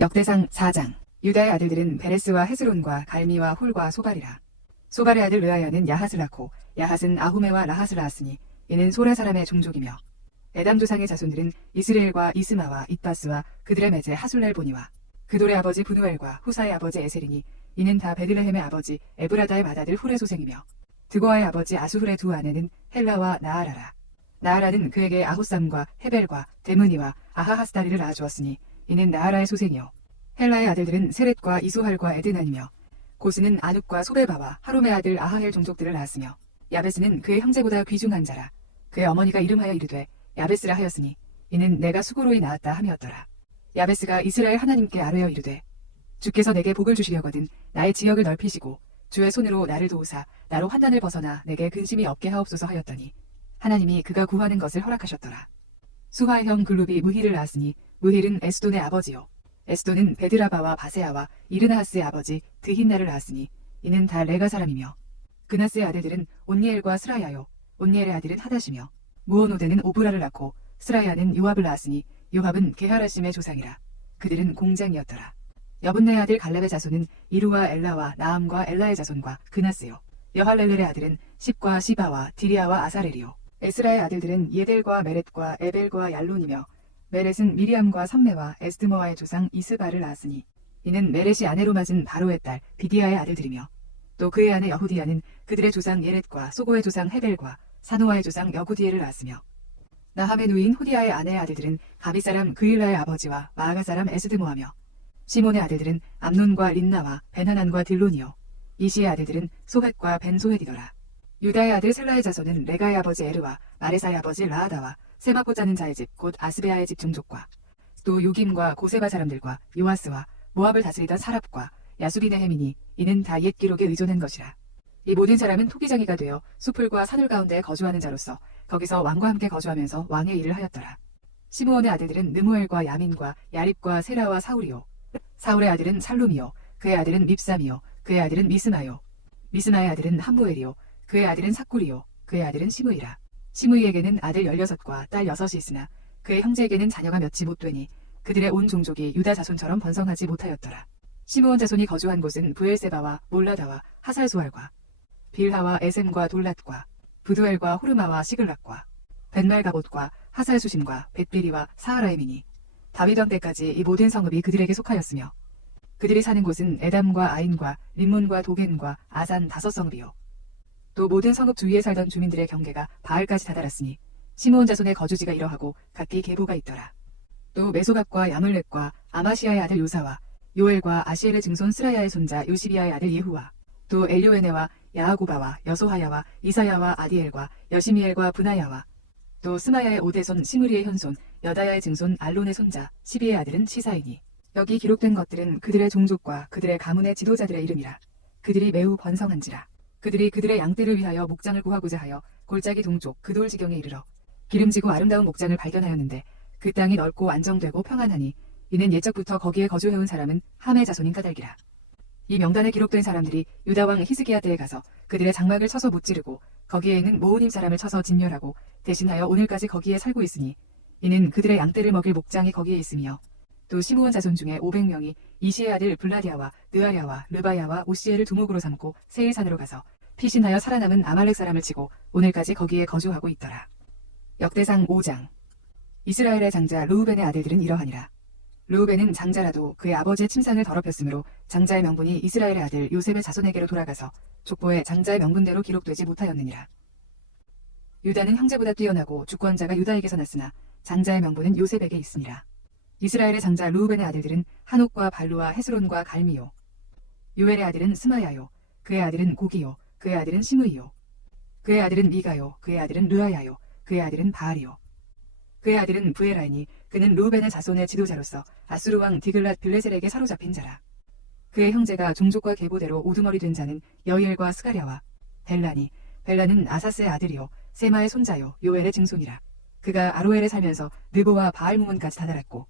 역대상 4장. 유다의 아들들은 베레스와 헤스론과 갈미와 홀과 소발이라. 소발의 아들 르아야는 야핫을 낳고 야핫은 아후메와 라핫을 낳았으니 이는 소라 사람의 종족이며 에담 조상의 자손들은 이스라엘과 이스마와 잇바스와 그들의 매제 하술렐보니와 그돌의 아버지 분우엘과 후사의 아버지 에셀이니 이는 다 베들레헴의 아버지 에브라다의 맏아들 훌의 소생이며 드고아의 아버지 아수훌의 두 아내는 헬라와 나아라라. 나아라는 그에게 아호삼과 헤벨과 데므니와 아하하스다리를 낳아주었으니 이는 나아라의 소생이요 헬라의 아들들은 세렛과 이소할과 에드난이며 고스는 아눕과 소베바와 하롬의 아들 아하헬 종족들을 낳았으며 야베스는 그의 형제보다 귀중한 자라. 그의 어머니가 이름하여 이르되 야베스라 하였으니 이는 내가 수고로이 낳았다 함이었더라. 야베스가 이스라엘 하나님께 아뢰어 이르되 주께서 내게 복을 주시려거든 나의 지역을 넓히시고 주의 손으로 나를 도우사 나로 환난을 벗어나 내게 근심이 없게 하옵소서 하였더니 하나님이 그가 구하는 것을 허락하셨더라. 수하의 형 글룹이 무힐을 낳았으니 무힐은 에스돈의 아버지요 에스돈은 베드라바와 바세아와 이르나하스의 아버지 드힌나를 낳았으니 이는 다 레가 사람이며 그나스의 아들들은 온니엘과 스라야요 온니엘의 아들은 하닷이며 무오노데는 오브라를 낳고 스라야는 요압을 낳았으니 요압은 게하라심의 조상이라. 그들은 공장이었더라. 여분네의 아들 갈렙의 자손은 이루와 엘라와 나암과 엘라의 자손과 그나스요 여할렐렐의 아들은 십과 시바와 디리아와 아사렐이요 에스라의 아들들은 예델과 메렛과 에벨과 얄론이며 메렛은 미리암과 삼메와 에스드모아의 조상 이스바를 낳았으니 이는 메렛이 아내로 맞은 바로의 딸 비디아의 아들들이며 또 그의 아내 여후디아는 그들의 조상 예렛과 소고의 조상 헤벨과 사노아의 조상 여구디엘을 낳았으며 나함의 누인 후디아의 아내의 아들들은 가비 사람 그일라의 아버지와 마아가 사람 에스드모아며 시몬의 아들들은 암논과 린나와 벤하난과 딜론이요 이시의 아들들은 소헷과 벤소헷이더라. 유다의 아들 셀라의 자손은 레가의 아버지 에르와 마레사의 아버지 라하다와 세마포 자는 자의 집 곧 아스베아의 집 종족과 또 요김과 고세바 사람들과 요아스와 모압을 다스리던 사랍과 야수비네헤미니 이는 다 옛 기록에 의존한 것이라. 이 모든 사람은 토기장이가 되어 수풀과 산울 가운데 거주하는 자로서 거기서 왕과 함께 거주하면서 왕의 일을 하였더라. 시므온의 아들들은 느무엘과 야민과 야립과 세라와 사울이요 사울의 아들은 살룸이요 그의 아들은 밉삼이요 그의 아들은 미스마요 미스마의 아들은 함무엘이요 그의 아들은 삭굴이요 그의 아들은 시므이라. 시므이에게는 아들 16과 딸 6이 있으나 그의 형제에게는 자녀가 몇이 못되니 그들의 온 종족이 유다 자손처럼 번성하지 못하였더라. 시므온 자손이 거주한 곳은 부엘세바와 몰라다와 하살소알과 빌하와 에셈과 돌랏과 부두엘과 호르마와 시글락과 벤말가봇과 하살수심과 벳비리와 사하라임이니 다윗 왕 때까지 이 모든 성읍이 그들에게 속하였으며 그들이 사는 곳은 에담과 아인과 림몬과 도겐과 아산 5성읍이요 또 모든 성읍 주위에 살던 주민들의 경계가 바알까지 다다랐으니 시므온 자손의 거주지가 이러하고 각기 계보가 있더라. 또 메소갑과 야물렉과 아마시아의 아들 요사와 요엘과 아시엘의 증손 스라야의 손자 요시비아의 아들 예후와 또 엘요에네와 야하고바와 여소하야와 이사야와 아디엘과 여시미엘과 분하야와 또 스마야의 오대손 시므리의 현손 여다야의 증손 알론의 손자 시비의 아들은 시사이니 여기 기록된 것들은 그들의 종족과 그들의 가문의 지도자들의 이름이라. 그들이 매우 번성한지라. 그들이 그들의 양떼를 위하여 목장을 구하고자 하여 골짜기 동쪽 그돌 지경에 이르러 기름지고 아름다운 목장을 발견하였는데 그 땅이 넓고 안정되고 평안하니 이는 옛적부터 거기에 거주해온 사람은 함의 자손인 까닭이라. 이 명단에 기록된 사람들이 유다 왕 히스기야 때에 가서 그들의 장막을 쳐서 무찌르고 거기에 있는 모우님 사람을 쳐서 진멸하고 대신하여 오늘까지 거기에 살고 있으니 이는 그들의 양떼를 먹일 목장이 거기에 있으며 또 시므온 자손 중에 500명이 이시의 아들 블라디아와 느아랴와 르바야와 오시엘을 두목으로 삼고 세일산으로 가서 피신하여 살아남은 아말렉 사람을 치고 오늘까지 거기에 거주하고 있더라. 역대상 5장. 이스라엘의 장자 르우벤의 아들들은 이러하니라. 르우벤은 장자라도 그의 아버지의 침상을 더럽혔으므로 장자의 명분이 이스라엘의 아들 요셉의 자손에게로 돌아가서 족보에 장자의 명분대로 기록되지 못하였느니라. 유다는 형제보다 뛰어나고 주권자가 유다에게서 났으나 장자의 명분은 요셉에게 있으니라. 이스라엘의 장자 르우벤의 아들들은 한옥과 발루와 헤스론과 갈미요 요엘의 아들은 스마야요 그의 아들은 고기요 그의 아들은 시므이요 그의 아들은 미가요 그의 아들은 르아야요 그의 아들은 바알이요 그의 아들은 부에라이니 그는 르우벤의 자손의 지도자로서 아수르 왕 디글랏 빌레셀에게 사로잡힌 자라. 그의 형제가 종족과 계보대로 우두머리 된 자는 여이엘과 스가랴와 벨라니 벨라는 아사스의 아들이요 세마의 손자요 요엘의 증손이라. 그가 아로엘에 살면서 느보와 바알무문까지 다다랐고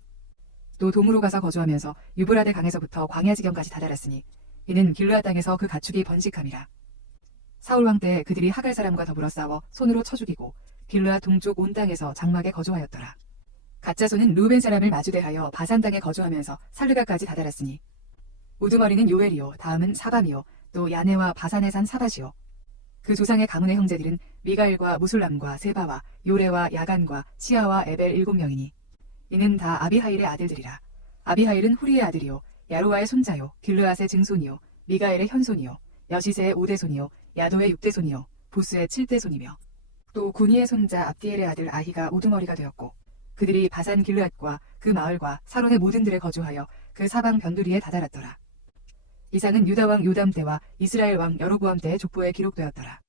또 동으로 가서 거주하면서 유브라데 강에서부터 광야 지경까지 다다랐으니 이는 길르앗 땅에서 그 가축이 번식함이라. 사울 왕 때 그들이 하갈 사람과 더불어 싸워 손으로 쳐 죽이고 길르앗 동쪽 온 땅에서 장막에 거주하였더라. 갓자손은 루벤 사람을 마주대하여 바산 땅에 거주하면서 살르가까지 다다랐으니 우두머리는 요엘이요 다음은 사밤이요 또 야네와 바산에 산 사밧이요. 그 조상의 가문의 형제들은 미가엘과 무술람과 세바와 요레와 야간과 시아와 에벨 7명이니 이는 다 아비하일의 아들들이라. 아비하일은 후리의 아들이요 야로와의 손자요 길르앗의 증손이요 미가엘의 현손이요 여시세의 5대손이요 야도의 6대손이요 부스의 7대손이며 또 구니의 손자 압디엘의 아들 아히가 우두머리가 되었고 그들이 바산 길르앗과 그 마을과 사론의 모든 들에 거주하여 그 사방 변두리에 다다랐더라. 이상은 유다 왕 요담 때와 이스라엘 왕 여로보암 때의 족보에 기록되었더라.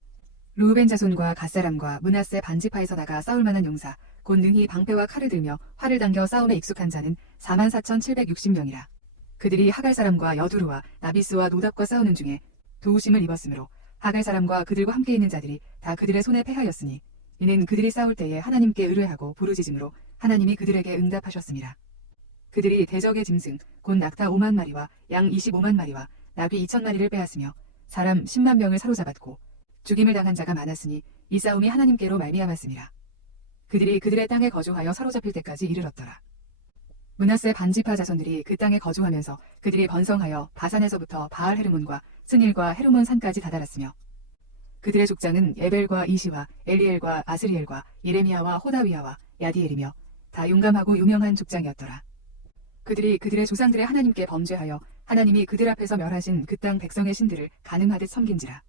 루벤 자손과 갓사람과 므낫세 반지파에서 나가 싸울 만한 용사 곧 능히 방패와 칼을 들며 활을 당겨 싸움에 익숙한 자는 44,760명이라. 그들이 하갈 사람과 여두루와 나비스와 노답과 싸우는 중에 도우심을 입었으므로 하갈 사람과 그들과 함께 있는 자들이 다 그들의 손에 패하였으니 이는 그들이 싸울 때에 하나님께 의뢰하고 부르짖음으로 하나님이 그들에게 응답하셨습니다. 그들이 대적의 짐승 곧 낙타 5만 마리와 양 25만 마리와 나귀 2천 마리를 빼앗으며 사람 10만 명을 사로잡았고 죽임을 당한 자가 많았으니 이 싸움이 하나님께로 말미암았습니다. 그들이 그들의 땅에 거주하여 사로잡힐 때까지 이르렀더라. 므낫세 반지파 자손들이 그 땅에 거주하면서 그들이 번성하여 바산에서부터 바알 헤르몬과 스닐과 헤르몬 산까지 다다랐으며 그들의 족장은 에벨과 이시와 엘리엘과 아스리엘과 예레미야와 호다위야와 야디엘이며 다 용감하고 유명한 족장이었더라. 그들이 그들의 조상들의 하나님께 범죄하여 하나님이 그들 앞에서 멸하신 그 땅 백성의 신들을 가늠하듯 섬긴지라.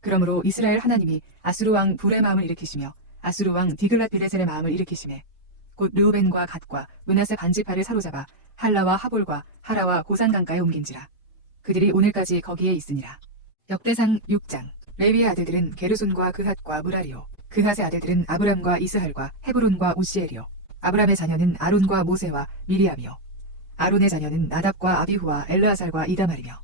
그러므로 이스라엘 하나님이 아수르 왕 불의 마음을 일으키시며 아수르 왕 디글랏 비레셀의 마음을 일으키시매 곧 르우벤과 갓과 므낫세 반지파를 사로잡아 할라와 하볼과 하라와 고산 강가에 옮긴지라. 그들이 오늘까지 거기에 있으니라. 역대상 6장. 레위의 아들들은 게르손과 그핫과 무라리요 그핫의 아들들은 아브람과 이스할과 헤브론과 우시엘이요 아브람의 자녀는 아론과 모세와 미리암이요 아론의 자녀는 나답과 아비후와 엘르아살과 이다말이며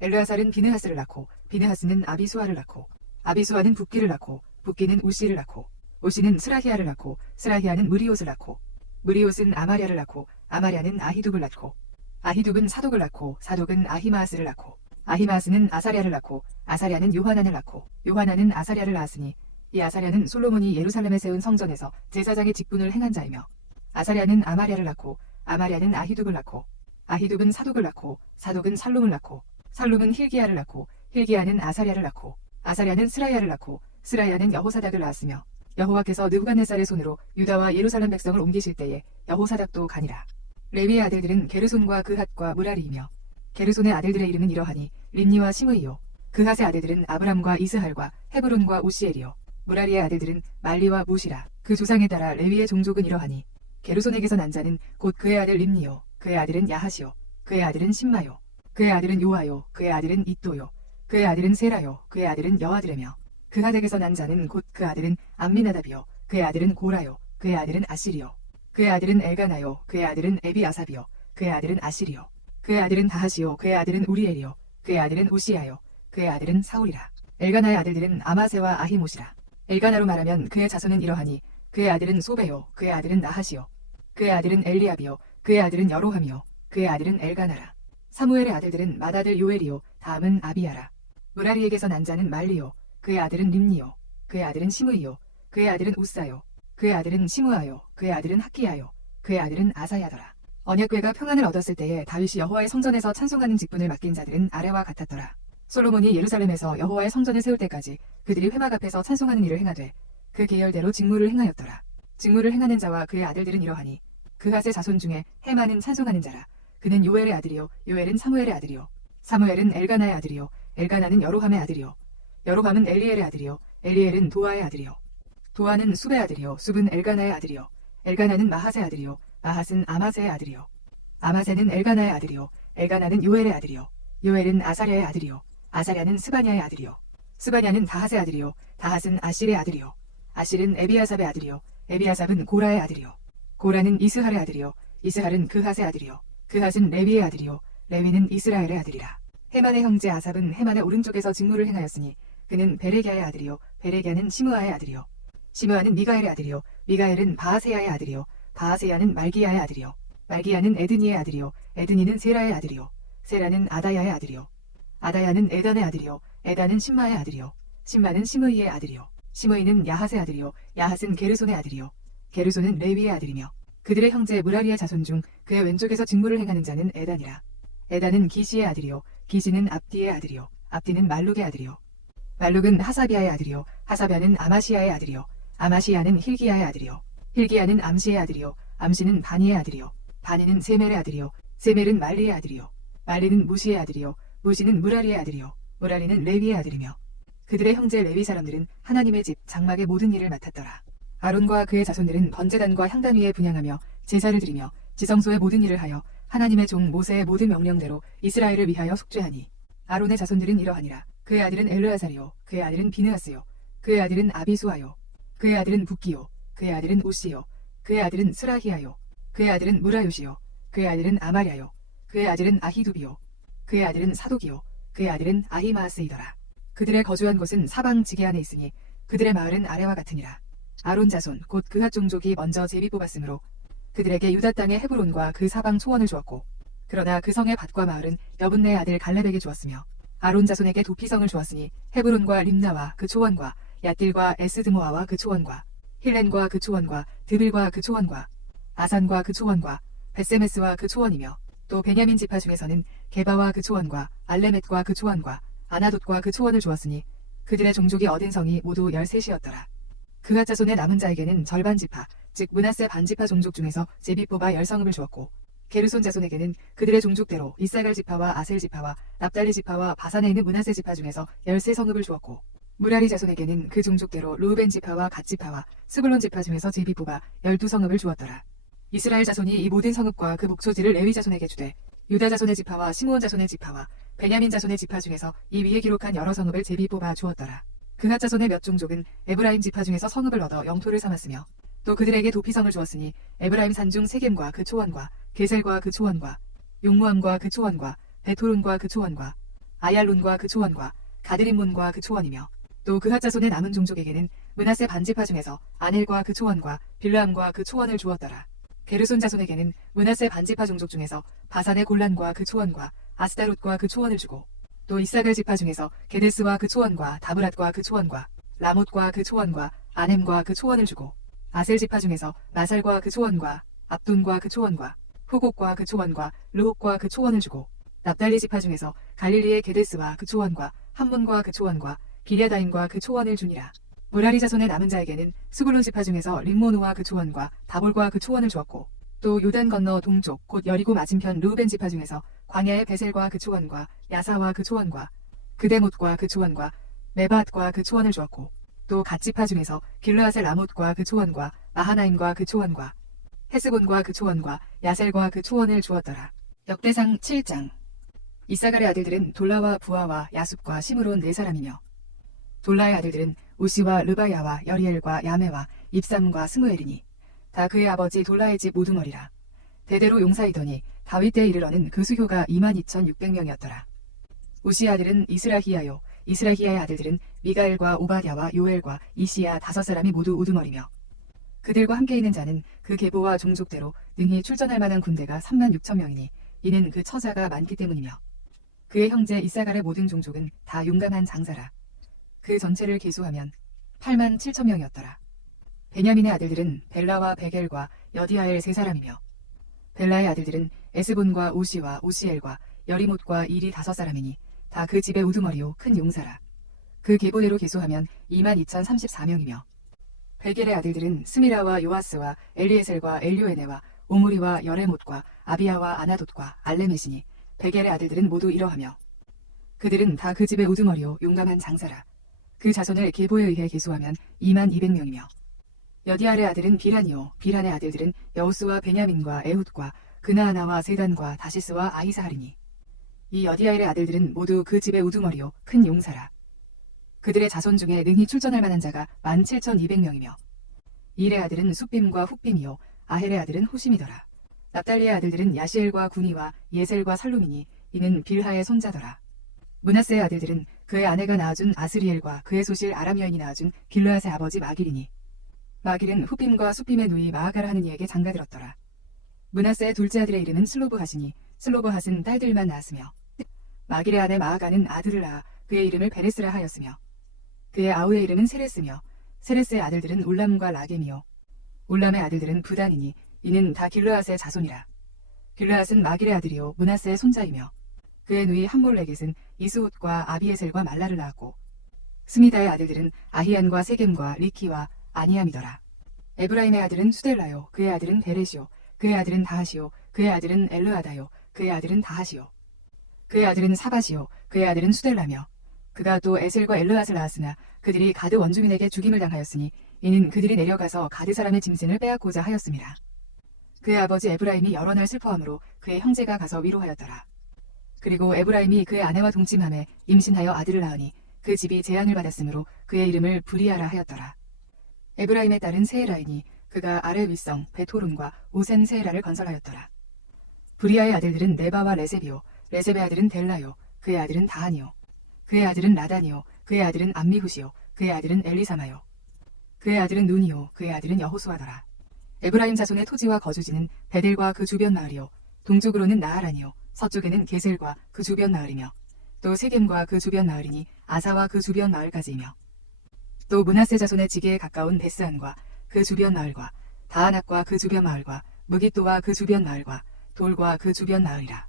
엘르아살은 비느하스를 낳고 비느하스는 아비수아를 낳고 아비수아는 붓기를 낳고 붓기는 우시를 낳고 우시는 스라히아를 낳고 스라히아는 무리옷을 낳고 무리옷은 아마랴를 낳고 아마랴는 아히둡을 낳고 아히둡은 사독을 낳고 사독은 아히마아스를 낳고 아히마아스는 아사랴를 낳고 아사랴는 요하난을 낳고 요하난은 아사랴를 낳았으니 이 아사랴는 솔로몬이 예루살렘에 세운 성전에서 제사장의 직분을 행한 자이며 아사랴는 아마랴를 낳고 아마랴는 아히둡을 낳고 아히둡은 사독을 낳고 사독은 살룸을 낳고 살룸은 힐기야를 낳고 힐기야는 아사랴를 낳고 아사랴는 스라야를 낳고 스라야는 여호사닥을 낳았으며 여호와께서 느부갓네살의 손으로 유다와 예루살렘 백성을 옮기실 때에 여호사닥도 가니라. 레위의 아들들은 게르손과 그핫과 무라리이며 게르손의 아들들의 이름은 이러하니 림니와 시므이요 그핫의 아들들은 아브람과 이스할과 헤브론과 우시엘이요 무라리의 아들들은 말리와 무시라. 그 조상에 따라 레위의 종족은 이러하니 게르손에게서 난 자는 곧 그의 아들 림니요 그의 아들은 야하시요 그의 아들은 심마요 그의 아들은 요아요 그의 아들은 이또요 그의 아들은 세라요 그의 아들은 여아드레며 그핫에게서 난 자는 곧 그 아들은 암미나답이요 그의 아들은 고라요 그의 아들은 아시리요 그의 아들은 엘가나요 그의 아들은 에비아삽이요 그의 아들은 아시리요 그의 아들은 다하시요 그의 아들은 우리엘이요 그의 아들은 우시야요 그의 아들은 사울이라. 엘가나의 아들들은 아마세와 아히못이라. 엘가나로 말하면 그의 자손은 이러하니 그의 아들은 소베요 그의 아들은 나하시요 그의 아들은 엘리압이요 그의 아들은 여로함이요 그의 아들은 엘가나라. 사무엘의 아들들은 맏아들 요엘이요 다음은 아비야라. 무라리에게서 난 자는 말리요 그의 아들은 림니요 그의 아들은 시므이요 그의 아들은 우사요 그의 아들은 시므아요 그의 아들은 학기야요 그의 아들은 아사야더라. 언약궤가 평안을 얻었을 때에 다윗이 여호와의 성전에서 찬송하는 직분을 맡긴 자들은 아래와 같았더라. 솔로몬이 예루살렘에서 여호와의 성전을 세울 때까지 그들이 회막 앞에서 찬송하는 일을 행하되 그 계열대로 직무를 행하였더라. 직무를 행하는 자와 그의 아들들은 이러하니 그핫의 자손 중에 헤만은 찬송하는 자라. 그는 요엘의 아들이요 요엘은 사무엘의 아들이요 사무엘은 엘가나의 아들이요 엘가나는 여로함의 아들이요 여로함은 엘리엘의 아들이요 엘리엘은 도아의 아들이요 도아는 숲의 아들이요 숲은 엘가나의 아들이요 엘가나는 마핫의 아들이요 마핫은 아마세의 아들이요 아마세는 엘가나의 아들이요 엘가나는 요엘의 아들이요 요엘은 아사랴의 아들이요 아사랴는 스바냐의 아들이요 스바냐는 다핫의 아들이요 다핫은 아실의 아들이요 아실은 에비아삽의 아들이요 에비아삽은 고라의 아들이요 고라는 이스할의 아들이요 이스할은 그핫의 아들이요 그핫은 레위의 아들이요 레위는 이스라엘의 아들이라. 헤만의 형제 아삽은 헤만의 오른쪽에서 직무를 행하였으니 그는 베레갸의 아들이요 베레갸는 시므아의 아들이요 시므아는 미가엘의 아들이요 미가엘은 바하세야의 아들이요 바하세야는 말기야의 아들이요 말기야는 에드니의 아들이요 에드니는 세라의 아들이요 세라는 아다야의 아들이요 아다야는 에단의 아들이요 에단은 심마의 아들이요 심마는 시므이의 아들이요 시므이는 야핫의 아들이요 야핫은 게르손의 아들이요 게르손은 레위의 아들이며 그들의 형제 무라리의 자손 중 그의 왼쪽에서 직무를 행하는 자는 에단이라. 에단은 기시의 아들이요 기시는 압디의 아들이요 압디는 말룩의 아들이요 말룩은 하사비아의 아들이요 하사비아는 아마시아의 아들이요 아마시아는 힐기야의 아들이요 힐기야는 암시의 아들이요 암시는 바니의 아들이요 바니는 세멜의 아들이요 세멜은 말리의 아들이요 말리는 무시의 아들이요 무시는 무라리의 아들이요 무라리는 레위의 아들이며 그들의 형제 레위 사람들은 하나님의 집 장막의 모든 일을 맡았더라. 아론과 그의 자손들은 번제단과 향단 위에 분향하며 제사를 드리며 지성소의 모든 일을 하여 하나님의 종 모세의 모든 명령대로 이스라엘을 위하여 속죄하니 아론의 자손들은 이러하니라. 그의 아들은 엘르아살이요 그의 아들은 비느하스요 그의 아들은 아비수아요 그의 아들은 붓기요 그의 아들은 우시요 그의 아들은 스라히아요 그의 아들은 무라요시요 그의 아들은 아마랴요 그의 아들은 아히두비요 그의 아들은 사독이요 그의 아들은 아히마아스이더라. 그들의 거주한 곳은 사방 지게 안에 있으니 그들의 마을은 아래와 같으니라. 아론 자손 곧 그핫 종족이 먼저 제비 뽑았으므로 그들에게 유다 땅의 헤브론과 그 사방 초원을 주었고 그러나 그 성의 밭과 마을은 여분네의 아들 갈렙에게 주었으며 아론 자손에게 도피성을 주었으니 헤브론과 림나와 그 초원과 얏딜과 에스드모아와 그 초원과 힐렌과 그 초원과 드빌과 그 초원과 아산과 그 초원과 벳세메스와 그 초원이며 또 베냐민 지파 중에서는 게바와 그 초원과 알레멧과 그 초원과 아나돗과 그 초원을 주었으니 그들의 종족이 얻은 성이 모두 13이었더라. 그핫 자손의 남은 자에게는 절반 지파 즉 므낫세 반지파 종족 중에서 제비 뽑아 10성읍을 주었고 게르손 자손에게는 그들의 종족대로 이사갈 지파와 아셀 지파와 납달리 지파와 바산에 있는 므낫세 지파 중에서 13성읍을 주었고 무라리 자손에게는 그 종족대로 르우벤 지파와 갓 지파와 스불론 지파 중에서 제비 뽑아 12성읍을 주었더라. 이스라엘 자손이 이 모든 성읍과 그 목초지를 레위 자손에게 주되 유다 자손의 지파와 시므온 자손의 지파와 베냐민 자손의 지파 중에서 이 위에 기록한 여러 성읍을 제비 뽑아 주었더라. 그핫 자손의 몇 종족은 에브라임 지파 중에서 성읍을 얻어 영토를 삼았으며 또 그들에게 도피성을 주었으니 에브라임 산중 세겜과 그 초원과 게셀과 그 초원과 용무암과 그 초원과 베토론과 그 초원과 아얄론과 그 초원과 가드림몬과 그 초원이며 또 그핫 자손의 남은 종족에게는 므낫세 반지파 중에서 아넬과 그 초원과 빌르암과 그 초원을 주었더라. 게르손 자손에게는 므낫세 반지파 종족 중에서 바산의 골란과 그 초원과 아스다롯과 그 초원을 주고 또 이사갈 지파 중에서 게데스와 그 초원과 다브랏과 그 초원과 라못과 그 초원과 아넴과 그 초원을 주고 아셀 지파 중에서 마살과 그 초원과 압돈과 그 초원과 후곡과 그 초원과 르홉과 그 초원을 주고 납달리 지파 중에서 갈릴리의 게데스와 그 초원과 함몬과 그 초원과 기랴다임과 그 초원을 주니라. 무라리 자손의 남은 자에게는 스불론 지파 중에서 림모노와 그 초원과 다볼과 그 초원을 주었고 또 요단 건너 동쪽 곧 여리고 맞은편 르우벤 지파 중에서 광야의 베셀과 그 초원과 야사와 그 초원과 그데못과 그 초원과 메바앗과 그 초원을 주었고 또 갓 지파 중에서 길르아셀 라못과 그 초원과 마하나임과 그 초원과 헤스본과 그 초원과 야셀과 그 초원을 주었더라. 역대상 7장. 이사갈의 아들들은 돌라와 부하와 야숲과 시므론 4사람이며 돌라의 아들들은 우시와 르바야와 여리엘과 야메와 입삼과 스무엘이니 다 그의 아버지 돌라의 집 모두머리라. 대대로 용사이더니 다윗 때에 이르러는 그 수효가 22,600명이었더라. 우시의 아들은 이스라히야요 이스라히야의 아들들은 미가엘과 오바댜와 요엘과 이시야 5사람이 모두 우두머리며 그들과 함께 있는 자는 그 계보와 종족대로 능히 출전할 만한 군대가 36,000명이니 이는 그 처자가 많기 때문이며 그의 형제 이사갈의 모든 종족은 다 용감한 장사라. 그 전체를 계수하면 87,000명이었더라. 베냐민의 아들들은 벨라와 베겔과 여디아엘 3사람이며 벨라의 아들들은 에스본과 오시와 오시엘과 여리못과 일이 5사람이니 다 그 집의 우두머리요 큰 용사라. 그 계보대로 계수하면 22,034명이며 베겔의 아들들은 스미라와 요아스와 엘리에셀과 엘류에네와 오므리와 여레못과 아비야와 아나돗과 알레메시니 베겔의 아들들은 모두 이러하며 그들은 다 그 집의 우두머리요 용감한 장사라. 그 자손을 계보에 의해 계수하면 22,000명이며 여디알의 아들은 비란이요 비란의 아들들은 여우스와 베냐민과 에훗과 그나아나와 세단과 다시스와 아이사하리니 이 여디알의 아들들은 모두 그 집의 우두머리요 큰 용사라. 그들의 자손 중에 능히 출전할 만한 자가 17,200명이며 일의 아들은 숫빔과 훗빔이요 아헬의 아들은 후심이더라. 납달리의 아들들은 야시엘과 구니와 예셀과 살루미니 이는 빌하의 손자더라. 므낫세의 아들들은 그의 아내가 낳아준 아스리엘과 그의 소실 아람 여인이 낳아준 길르앗의 아버지 마길이니 마길은 훗빔과 숫빔의 누이 마아가라 하는 이에게 장가들었더라. 므낫세의 둘째 아들의 이름은 슬로브핫이니 슬로브핫은 딸들만 낳았으며 마길의 아내 마아가는 아들을 낳아 그의 이름을 베레스라 하였으며 그의 아우의 이름은 세레스며 세레스의 아들들은 울람과 라겜이요 울람의 아들들은 부단이니 이는 다 길르앗의 자손이라. 길르앗은 마길의 아들이요 므낫세의 손자이며 그의 누이 함몰레겟은 이스옷과 아비에셀과 말라를 낳았고 스미다의 아들들은 아히안과 세겜과 리키와 아니암이더라. 에브라임의 아들은 수델라요 그의 아들은 베레시요 그의 아들은 다하시요 그의 아들은 엘르아다요 그의 아들은 다하시요 그의 아들은 사바시요 그의 아들은 수델라며 그가 또 에셀과 엘르앗을 낳았으나 그들이 가드 원주민에게 죽임을 당하였으니 이는 그들이 내려가서 가드 사람의 짐승을 빼앗고자 하였습니다. 그의 아버지 에브라임이 여러 날 슬퍼함으로 그의 형제가 가서 위로하였더라. 그리고 에브라임이 그의 아내와 동침함에 임신하여 아들을 낳으니 그 집이 재앙을 받았으므로 그의 이름을 브리아라 하였더라. 에브라임의 딸은 세에라이니 그가 아레 윗성 베토론과 오센 세에라를 건설하였더라. 브리아의 아들들은 네바와 레셉이요 레셉의 아들은 델라요 그의 아들은 다하니요 그의 아들은 라다니요 그의 아들은 암미후시요 그의 아들은 엘리사마요 그의 아들은 눈이요 그의 아들은 여호수아더라. 에브라임 자손의 토지와 거주지는 베델과 그 주변 마을이요 동쪽으로는 나하란이요 서쪽에는 게셀과 그 주변 마을이며 또 세겜과 그 주변 마을이니 아사와 그 주변 마을까지이며 또 므낫세 자손의 지게에 가까운 베스안과 그 주변 마을과 다하낙과 그 주변 마을과 무깃도와 그 주변 마을과 돌과 그 주변 마을이라.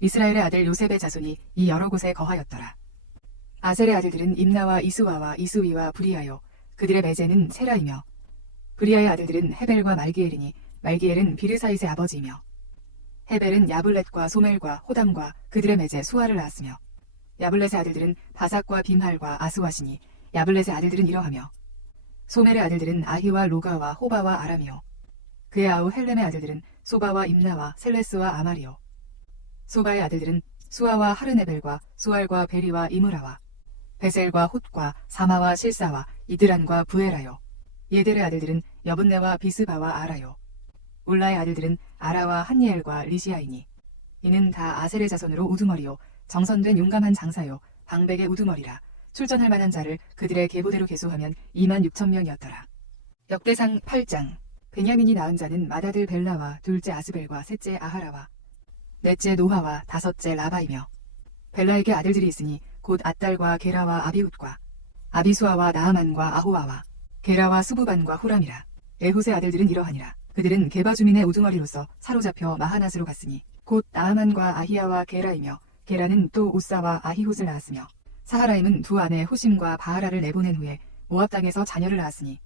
이스라엘의 아들 요셉의 자손이 이 여러 곳에 거하였더라. 아셀의 아들들은 임나와 이스와와 이스위와 브리아요 그들의 매제는 세라이며 브리아의 아들들은 헤벨과 말기엘이니 말기엘은 비르사잇의 아버지이며 헤벨은 야블렛과 소멜과 호담과 그들의 매제 수아를 낳았으며 야블렛의 아들들은 바삭과 빔할과 아스와시니 야블렛의 아들들은 이러하며 소멜의 아들들은 아히와 로가와 호바와 아람이요 그의 아우 헬렘의 아들들은 소바와 임나와 셀레스와 아마리요 소바의 아들들은 수아와 하르네벨과 수알과 베리와 이므라와 베셀과 홑과 사마와 실사와 이드란과 부에라요 예델의 아들들은 여분네와 비스바와 아라요 울라의 아들들은 아라와 한니엘과 리시아이니 이는 다 아셀의 자손으로 우두머리요 정선된 용감한 장사요 방백의 우두머리라. 출전할 만한 자를 그들의 계보대로 계수하면 26,000명이었더라. 역대상 8장. 베냐민이 낳은 자는 맏아들 벨라와 둘째 아스벨과 셋째 아하라와 넷째 노하와 다섯째 라바이며 벨라에게 아들들이 있으니 곧 앗달과 게라와 아비훗과 아비수아와 나아만과 아호아와 게라와 수부반과 후람이라. 에훗의 아들들은 이러하니라. 그들은 게바 주민의 우두머리로서 사로잡혀 마하낫으로 갔으니 곧 나아만과 아히야와 게라이며 게라는 또 우사와 아히훗을 낳았으며 사하라임은 두 아내 호심과 바하라를 내보낸 후에 모압 땅에서 자녀를 낳았으니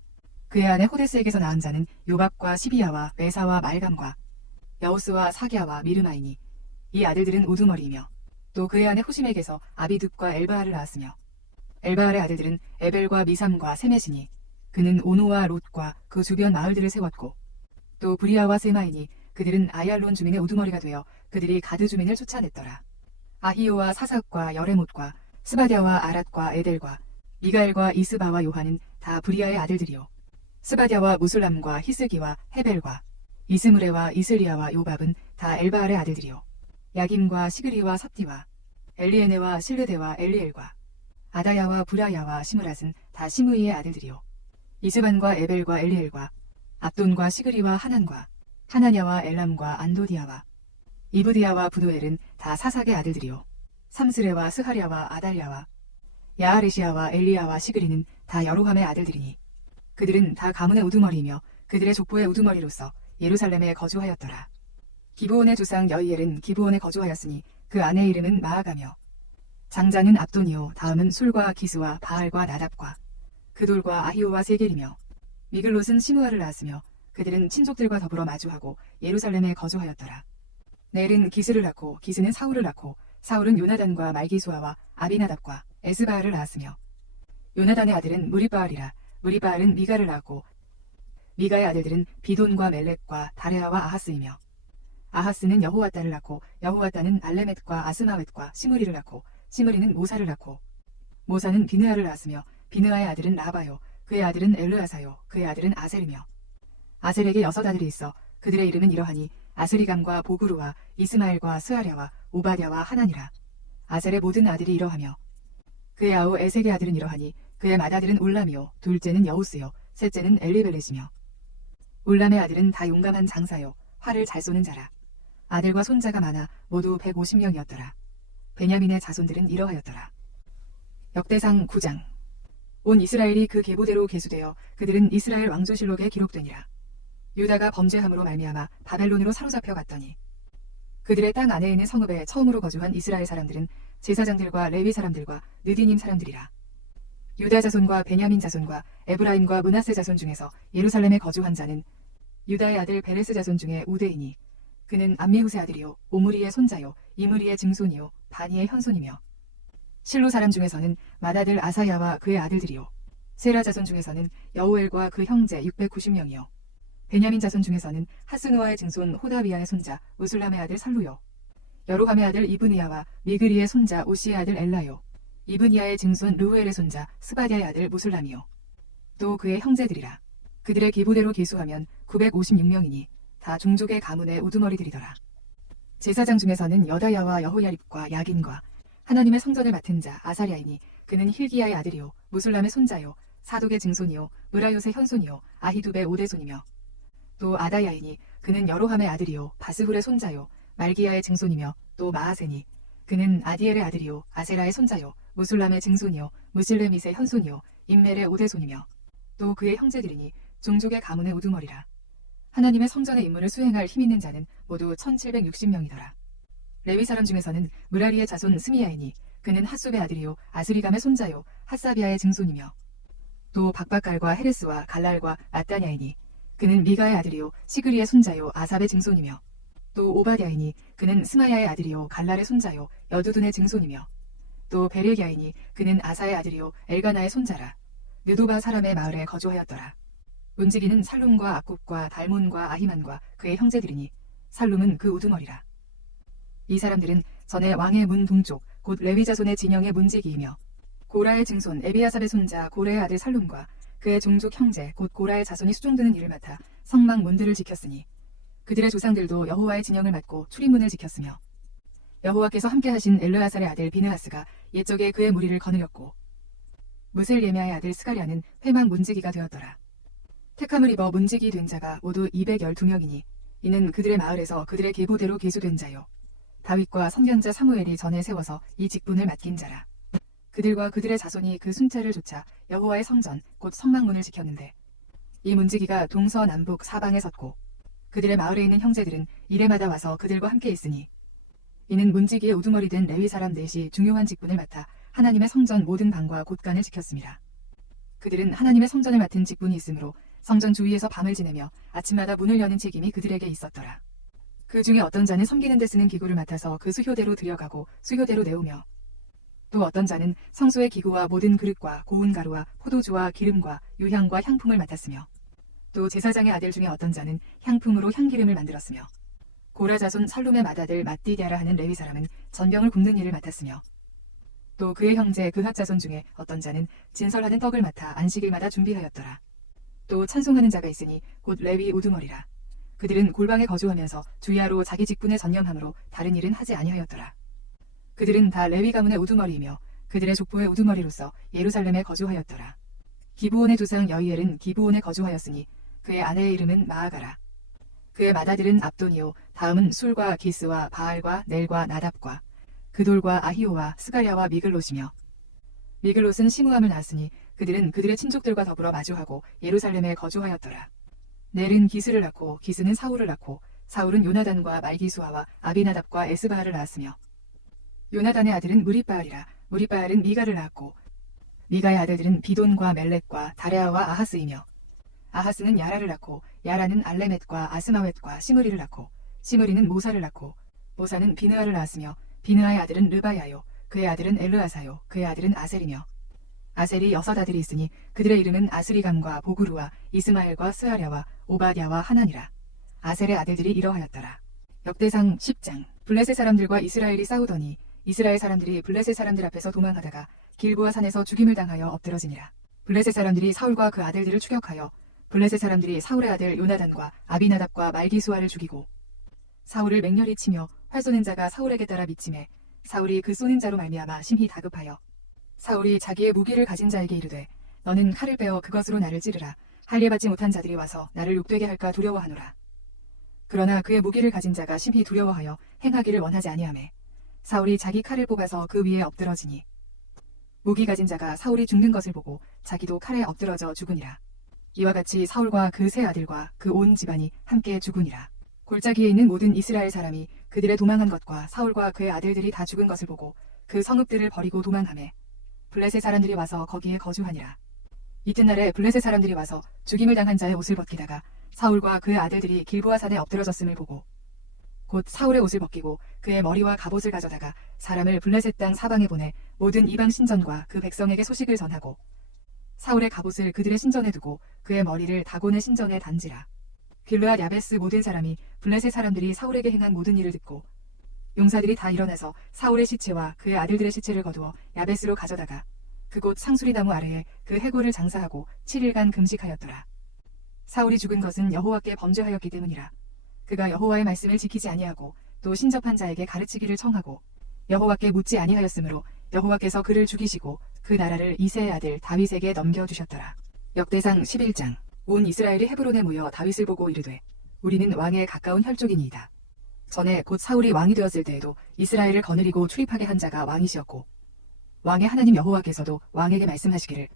그의 아내 호데스에게서 낳은 자는 요밥과 시비야와 메사와 말감과 여우스와 사갸와 미르마이니 이 아들들은 우두머리이며 또 그의 아내 호심에게서 아비둡과 엘바알을 낳았으며 엘바알의 아들들은 에벨과 미삼과 세메시니 그는 오노와 롯과 그 주변 마을들을 세웠고 또 브리아와 세마이니 그들은 아얄론 주민의 우두머리가 되어 그들이 가드 주민을 쫓아냈더라. 아히오와 사삭과 여레못과 스바디아와 아랏과 에델과 미가엘과 이스바와 요한은 다 브리아의 아들들이요 스바디아와 무술람과 히스기와 헤벨과 이스므레와 이슬리아와 요밥은 다 엘바알의 아들들이요 야김과 시그리와 삽디와 엘리에네와 실르데와 엘리엘과 아다야와 브라야와 시므랏은 다 시므이의 아들들이요 이스반과 에벨과 엘리엘과 압돈과 시그리와 하난과 하나냐와 엘람과 안도디아와 이브디아와 부두엘은 다 사삭의 아들들이요 삼스레와 스하랴와 아달랴와 야아레시아와 엘리야와 시그리는 다 여로함의 아들들이니 그들은 다 가문의 우두머리이며 그들의 족보의 우두머리로서 예루살렘에 거주하였더라. 기브온의 조상 여이엘은 기브온에 거주하였으니 그 아내의 이름은 마아가며 장자는 압돈이요 다음은 술과 기스와 바알과 나답과 그돌과 아히오와 세겔이며 미글롯은 시므아를 낳았으며 그들은 친족들과 더불어 마주하고 예루살렘에 거주하였더라. 넬은 기스를 낳고 기스는 사울을 낳고 사울은 요나단과 말기수아와 아비나답과 에스바알을 낳았으며 요나단의 아들은 무리바알이라. 무리바알은 미가를 낳았고 미가의 아들들은 비돈과 멜렉과 다레아와 아하스이며 아하스는 여호와따를 낳고 여호와따는 알레멧과 아스마웻과 시므리를 낳고 시므리는 모사를 낳고 모사는 비느아를 낳았으며 비느아의 아들은 라바요 그의 아들은 엘르아사요 그의 아들은 아셀이며 아셀에게 6 아들이 있어 그들의 이름은 이러하니 아스리감과 보그루와 이스마엘과 스아랴와 오바댜와 하나니라. 아셀의 모든 아들이 이러하며 그의 아우 에색의 아들은 이러하니 그의 맏아들은 울람이요 둘째는 여우스요 셋째는 엘리벨렛이며 울람의 아들은 다 용감한 장사요 활을 잘 쏘는 자라. 아들과 손자가 많아 모두 150명이었더라. 베냐민의 자손들은 이러하였더라. 역대상 9장. 온 이스라엘이 그 계보대로 계수되어 그들은 이스라엘 왕조실록에 기록되니라. 유다가 범죄함으로 말미암아 바벨론으로 사로잡혀 갔더니 그들의 땅 안에 있는 성읍에 처음으로 거주한 이스라엘 사람들은 제사장들과 레위 사람들과 느디님 사람들이라. 유다 자손과 베냐민 자손과 에브라임과 므낫세 자손 중에서 예루살렘에 거주한 자는 유다의 아들 베레스 자손 중에 우대이니 그는 암미후세 아들이요 오므리의 손자요 이므리의 증손이요 바니의 현손이며 실로 사람 중에서는 맏아들 아사야와 그의 아들들이요 세라 자손 중에서는 여우엘과 그 형제 690명이요 베냐민 자손 중에서는 하스누아의 증손 호다비야의 손자 우슬람의 아들 살루요 여로함의 아들 이브니야와 미그리의 손자 오시의 아들 엘라요 이브니야의 증손 르우엘의 손자 스바디아의 아들 무슬람이요 또 그의 형제들이라. 그들의 기부대로 계수하면 956명이니 다 종족의 가문의 우두머리들이더라. 제사장 중에서는 여다야와 여호야립과 야긴과 하나님의 성전을 맡은 자 아사랴이니 그는 힐기야의 아들이요 무슬람의 손자요 사독의 증손이요 으라요의 현손이요 아히두베의 오대손이며 또 아다야이니 그는 여로함의 아들이요 바스훌의 손자요 말기야의 증손이며 또 마하세니 그는 아디엘의 아들이요 아세라의 손자요 무술람의 증손이요 무실레밋의 현손이요 임멜의 오대손이며 또 그의 형제들이니 종족의 가문의 우두머리라. 하나님의 성전의 임무를 수행할 힘 있는 자는 모두 1760명이더라. 레위 사람 중에서는 무라리의 자손 스미야이니 그는 핫숲의 아들이요 아스리감의 손자요 핫사비아의 증손이며 또 박박갈과 헤레스와 갈랄과 마따냐이니 그는 미가의 아들이요 시그리의 손자요 아삽의 증손이며 또 오바댜이니 그는 스마야의 아들이요 갈랄의 손자요 여두둔의 증손이며 또 베레기야이니 그는 아사의 아들이요 엘가나의 손자라. 느도바 사람의 마을에 거주하였더라. 문지기는 살룸과 악굽과 달몬과 아히만과 그의 형제들이니 살룸은 그 우두머리라. 이 사람들은 전에 왕의 문 동쪽 곧 레위 자손의 진영의 문지기이며 고라의 증손 에비아삽의 손자 고레의 아들 살룸과 그의 종족 형제 곧 고라의 자손이 수종드는 일을 맡아 성막 문들을 지켰으니 그들의 조상들도 여호와의 진영을 맡고 출입문을 지켰으며 여호와께서 함께하신 엘르아살의 아들 비느하스가 옛적에 그의 무리를 거느렸고 무셀 예미아의 아들 스가랴는 회막 문지기가 되었더라. 택함을 입어 문지기 된 자가 모두 212명이니 이는 그들의 마을에서 그들의 계보대로 계수된 자요 다윗과 선견자 사무엘이 전에 세워서 이 직분을 맡긴 자라. 그들과 그들의 자손이 그 순찰을 좇아 여호와의 성전 곧 성막문을 지켰는데 이 문지기가 동서남북 사방에 섰고 그들의 마을에 있는 형제들은 이레마다 와서 그들과 함께 있으니 이는 문지기의 우두머리 된 레위 사람 넷이 중요한 직분을 맡아 하나님의 성전 모든 방과 곳간을 지켰습니다. 그들은 하나님의 성전을 맡은 직분이 있으므로 성전 주위에서 밤을 지내며 아침마다 문을 여는 책임이 그들에게 있었더라. 그 중에 어떤 자는 섬기는 데 쓰는 기구를 맡아서 그 수효대로 들여가고 수효대로 내오며 또 어떤 자는 성소의 기구와 모든 그릇과 고운 가루와 포도주와 기름과 유향과 향품을 맡았으며 또 제사장의 아들 중에 어떤 자는 향품으로 향기름을 만들었으며 고라 자손 살룸의 맏아들 mat디디아라 하는 레위 사람은 전병을 굽는 일을 맡았으며 또 그의 형제 그핫 자손 중에 어떤 자는 진설하는 떡을 맡아 안식일마다 준비하였더라. 또 찬송하는 자가 있으니 곧 레위 우두머리라. 그들은 골방에 거주하면서 주야로 자기 직분에 전념함으로 다른 일은 하지 아니하였더라. 그들은 다 레위 가문의 우두머리이며 그들의 족보의 우두머리로서 예루살렘에 거주하였더라. 기브온의 조상 여이엘은 기브온에 거주하였으니 그의 아내의 이름은 마아가라. 그의 맏아들은 압돈이요 다음은 술과 기스와 바알과 넬과 나답과 그돌과 아히오와 스가랴와 미글롯이며 미글롯은 시므함을 낳았으니 그들은 그들의 친족들과 더불어 마주하고 예루살렘에 거주하였더라. 넬은 기스를 낳고 기스는 사울을 낳고 사울은 요나단과 말기수아와 아비나답과 에스바알을 낳았으며 요나단의 아들은 무리바알이라. 무리바알은 미가를 낳았고 미가의 아들들은 비돈과 멜렉과 다레아와 아하스이며 아하스는 야라를 낳고 야라는 알레멧과 아스마웻과 시므리를 낳고 시므리는 모사를 낳고 모사는 비느아를 낳았으며 비느아의 아들은 르바야요 그의 아들은 엘르아사요 그의 아들은 아셀이며 아셀이 6 아들이 있으니 그들의 이름은 아스리감과 보그루와 이스마엘과 스아랴와 오바댜와 하나니라. 아셀의 아들들이 이러하였더라. 역대상 10장. 블레셋 사람들과 이스라엘이 싸우더니 이스라엘 사람들이 블레셋 사람들 앞에서 도망하다가 길보아 산에서 죽임을 당하여 엎드러지니라. 블레셋 사람들이 사울과 그 아들들을 추격하여 블레셋 사람들이 사울의 아들 요나단과 아비나답과 말기수아를 죽이고 사울을 맹렬히 치며 활 쏘는 자가 사울에게 따라 미치매 사울이 그 쏘는 자로 말미암아 심히 다급하여 사울이 자기의 무기를 가진 자에게 이르되 너는 칼을 빼어 그것으로 나를 찌르라. 할례받지 못한 자들이 와서 나를 욕되게 할까 두려워하노라. 그러나 그의 무기를 가진 자가 심히 두려워하여 행하기를 원하지 아니하매 사울이 자기 칼을 뽑아서 그 위에 엎드러지니 무기 가진 자가 사울이 죽는 것을 보고 자기도 칼에 엎드러져 죽으니라. 이와 같이 사울과 그 세 아들과 그 온 집안이 함께 죽으니라. 골짜기에 있는 모든 이스라엘 사람이 그들의 도망한 것과 사울과 그의 아들들이 다 죽은 것을 보고 그 성읍들을 버리고 도망하매 블레셋 사람들이 와서 거기에 거주하니라. 이튿날에 블레셋 사람들이 와서 죽임을 당한 자의 옷을 벗기다가 사울과 그의 아들들이 길보아 산에 엎드러졌음을 보고 곧 사울의 옷을 벗기고 그의 머리와 갑옷을 가져다가 사람을 블레셋 땅 사방에 보내 모든 이방 신전과 그 백성에게 소식을 전하고 사울의 갑옷을 그들의 신전에 두고 그의 머리를 다곤의 신전에 단지라. 길르앗 야베스 모든 사람이 블레셋 사람들이 사울에게 행한 모든 일을 듣고 용사들이 다 일어나서 사울의 시체와 그의 아들들의 시체를 거두어 야베스로 가져다가 그곳 상수리 나무 아래에 그 해골을 장사하고 7일간 금식하였더라. 사울이 죽은 것은 여호와께 범죄하였기 때문이라. 그가 여호와의 말씀을 지키지 아니하고 또 신접한 자에게 가르치기를 청하고 여호와께 묻지 아니하였으므로 여호와께서 그를 죽이시고 그 나라를 이새의 아들 다윗에게 넘겨주셨더라. 역대상 11장. 온 이스라엘이 헤브론에 모여 다윗을 보고 이르되 우리는 왕에 가까운 혈족이니이다. 전에 곧 사울이 왕이 되었을 때에도 이스라엘을 거느리고 출입하게 한 자가 왕이시었고 왕의 하나님 여호와께서도 왕에게 말씀하시기를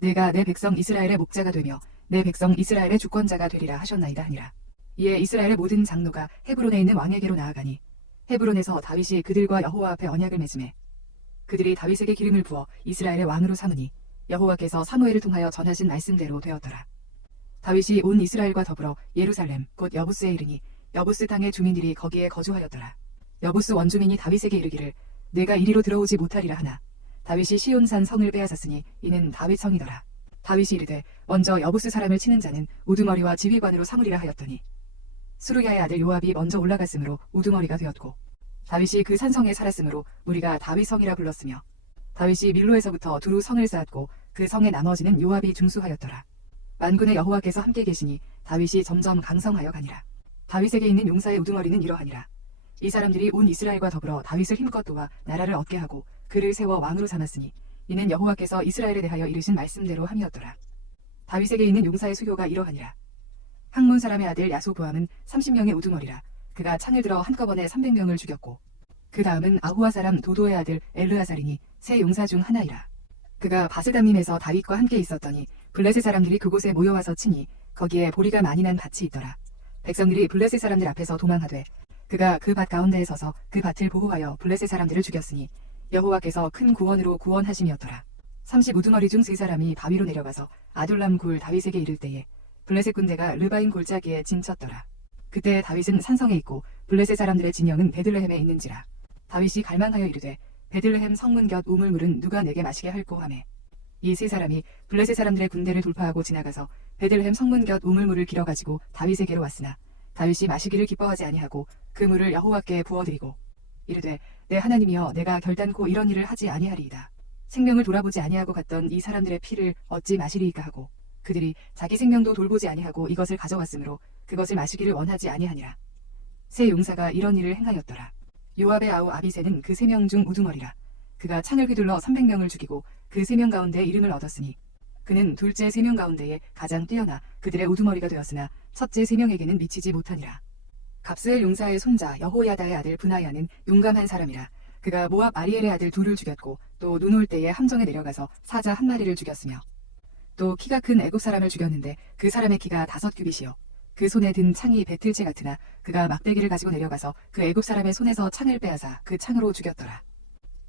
내가 내 백성 이스라엘의 목자가 되며 내 백성 이스라엘의 주권자가 되리라 하셨나이다 하니라. 이에 이스라엘의 모든 장로가 헤브론에 있는 왕에게로 나아가니 헤브론에서 다윗이 그들과 여호와 앞에 언약을 맺음에 그들이 다윗에게 기름을 부어 이스라엘의 왕으로 삼으니 여호와께서 사무엘을 통하여 전하신 말씀대로 되었더라. 다윗이 온 이스라엘과 더불어 예루살렘 곧 여부스에 이르니 여부스 땅의 주민들이 거기에 거주하였더라. 여부스 원주민이 다윗에게 이르기를 내가 이리로 들어오지 못하리라 하나 다윗이 시온산 성을 빼앗았으니 이는 다윗 성이더라. 다윗이 이르되 먼저 여부스 사람을 치는 자는 우두머리와 지휘관으로 삼으리라 하였더니 수루야의 아들 요압이 먼저 올라갔으므로 우두머리가 되었고 다윗이 그 산성에 살았으므로 무리가 다윗성이라 불렀으며 다윗이 밀로에서부터 두루 성을 쌓았고 그 성의 나머지는 요압이 중수하였더라. 만군의 여호와께서 함께 계시니 다윗이 점점 강성하여 가니라. 다윗에게 있는 용사의 우두머리는 이러하니라. 이 사람들이 온 이스라엘과 더불어 다윗을 힘껏 도와 나라를 얻게 하고 그를 세워 왕으로 삼았으니 이는 여호와께서 이스라엘에 대하여 이르신 말씀대로 함이었더라. 다윗에게 있는 용사의 수효가 이러하니라. 학몬 사람의 아들 야소보암은 30명의 우두머리라. 그가 창을 들어 한꺼번에 300명을 죽였고 그 다음은 아후아 사람 도도의 아들 엘르아살이니 세 용사 중 하나이라. 그가 바스다밈에서 다윗과 함께 있었더니 블레셋 사람들이 그곳에 모여와서 치니 거기에 보리가 많이 난 밭이 있더라. 백성들이 블레셋 사람들 앞에서 도망하되 그가 그 밭 가운데에 서서 그 밭을 보호하여 블레셋 사람들을 죽였으니 여호와께서 큰 구원으로 구원하심이었더라. 30 우두머리 중 세 사람이 바위로 내려가서 아둘람 굴 다윗에게 이를 때에 블레셋 군대가 르바임 골짜기에 진쳤더라. 그때 다윗은 산성에 있고 블레셋 사람들의 진영은 베들레헴에 있는지라. 다윗이 갈망하여 이르되 베들레헴 성문 곁 우물물은 누가 내게 마시게 할꼬 하매 이 세 사람이 블레셋 사람들의 군대를 돌파하고 지나가서 베들레헴 성문 곁 우물물을 길어가지고 다윗에게로 왔으나 다윗이 마시기를 기뻐하지 아니하고 그 물을 여호와께 부어드리고 이르되 내 하나님이여 내가 결단코 이런 일을 하지 아니하리이다. 생명을 돌아보지 아니하고 갔던 이 사람들의 피를 어찌 마시리이까 하고 그들이 자기 생명도 돌보지 아니하고 이것을 가져왔으므로 그것을 마시기를 원하지 아니하니라. 세 용사가 이런 일을 행하였더라. 요압의 아우 아비새는 그 3명 중 우두머리라. 그가 창을 휘둘러 300명을 죽이고 그 3명 가운데 이름을 얻었으니 그는 둘째 3명 가운데에 가장 뛰어나 그들의 우두머리가 되었으나 첫째 3명에게는 미치지 못하니라. 갑스엘 용사의 손자 여호야다의 아들 브나야는 용감한 사람이라. 그가 모압 아리엘의 아들 둘을 죽였고 또 눈 올 때에 함정에 내려가서 사자 1마리를 죽였으며 또 키가 큰 애굽 사람을 죽였는데 그 사람의 키가 5규빗이요 그 손에 든 창이 배틀채 같으나 그가 막대기를 가지고 내려가서 그 애굽 사람의 손에서 창을 빼앗아 그 창으로 죽였더라.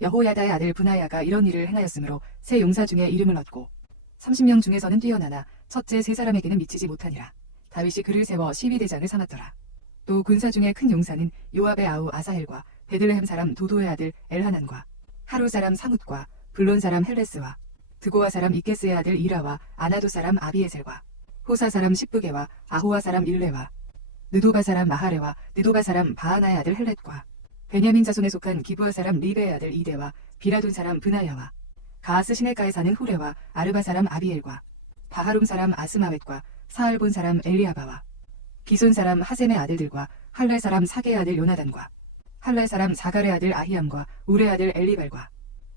여호야다의 아들 브나야가 이런 일을 행하였으므로 세 용사 중에 이름을 얻고 30명 중에서는 뛰어나나 첫째 3사람에게는 미치지 못하니라. 다윗이 그를 세워 시위대장을 삼았더라. 또 군사 중에 큰 용사는 요압의 아우 아사헬과 베들레헴 사람 도도의 아들 엘하난과 하루 사람 사뭇과 블론 사람 헬레스와 드고아 사람 이케스의 아들 이라와 아나도 사람 아비에셀과 호사 사람 십부게와 아호아 사람 일레와 느도바 사람 마하레와 느도바 사람 바하나의 아들 헬렛과 베냐민 자손에 속한 기브아 사람 리베의 아들 이데와 비라돈 사람 브나야와 가하스 시내가에 사는 후레와 아르바 사람 아비엘과 바하룸 사람 아스마웻과 사알본 사람 엘리아바와 기손 사람 하셈의 아들들과 할랄 사람 사게의 아들 요나단과 할랄 사람 사갈의 아들 아히암과 우레 아들 엘리발과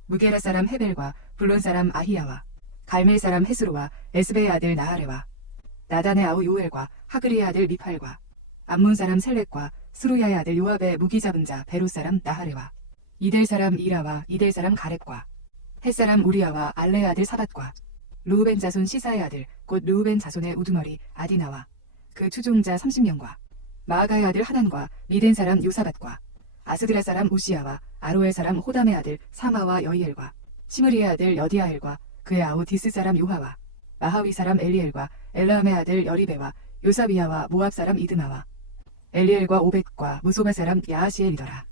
무게라 사람 헤벨과 블론 사람 아히야와 갈멜 사람 헤스로와 에스베의 아들 나하레와 나단의 아우 요엘과 하그리의 아들 미팔과 암몬 사람 셀렉과 스루야의 아들 요압의 무기 잡은 자 베로 사람 나하레와 이델 사람 이라와 이델 사람 가렙과 헷 사람 우리아와 알레의 아들 사밧과 르우벤 자손 시사의 아들 곧 르우벤 자손의 우두머리 아디나와 그 추종자 30명과 마아가의 아들 하난과 미덴 사람 요사밧과 아스드라 사람 우시야와 아로엘 사람 호담의 아들 사마와 여이엘과 시므리의 아들 여디아엘과 그의 아우 디스 사람 요하와 마하위 사람 엘리엘과 엘라함의 아들 여리베와 요사비야와 모압 사람 이드마와 엘리엘과 오벳과 무소바 사람 야하시엘이더라.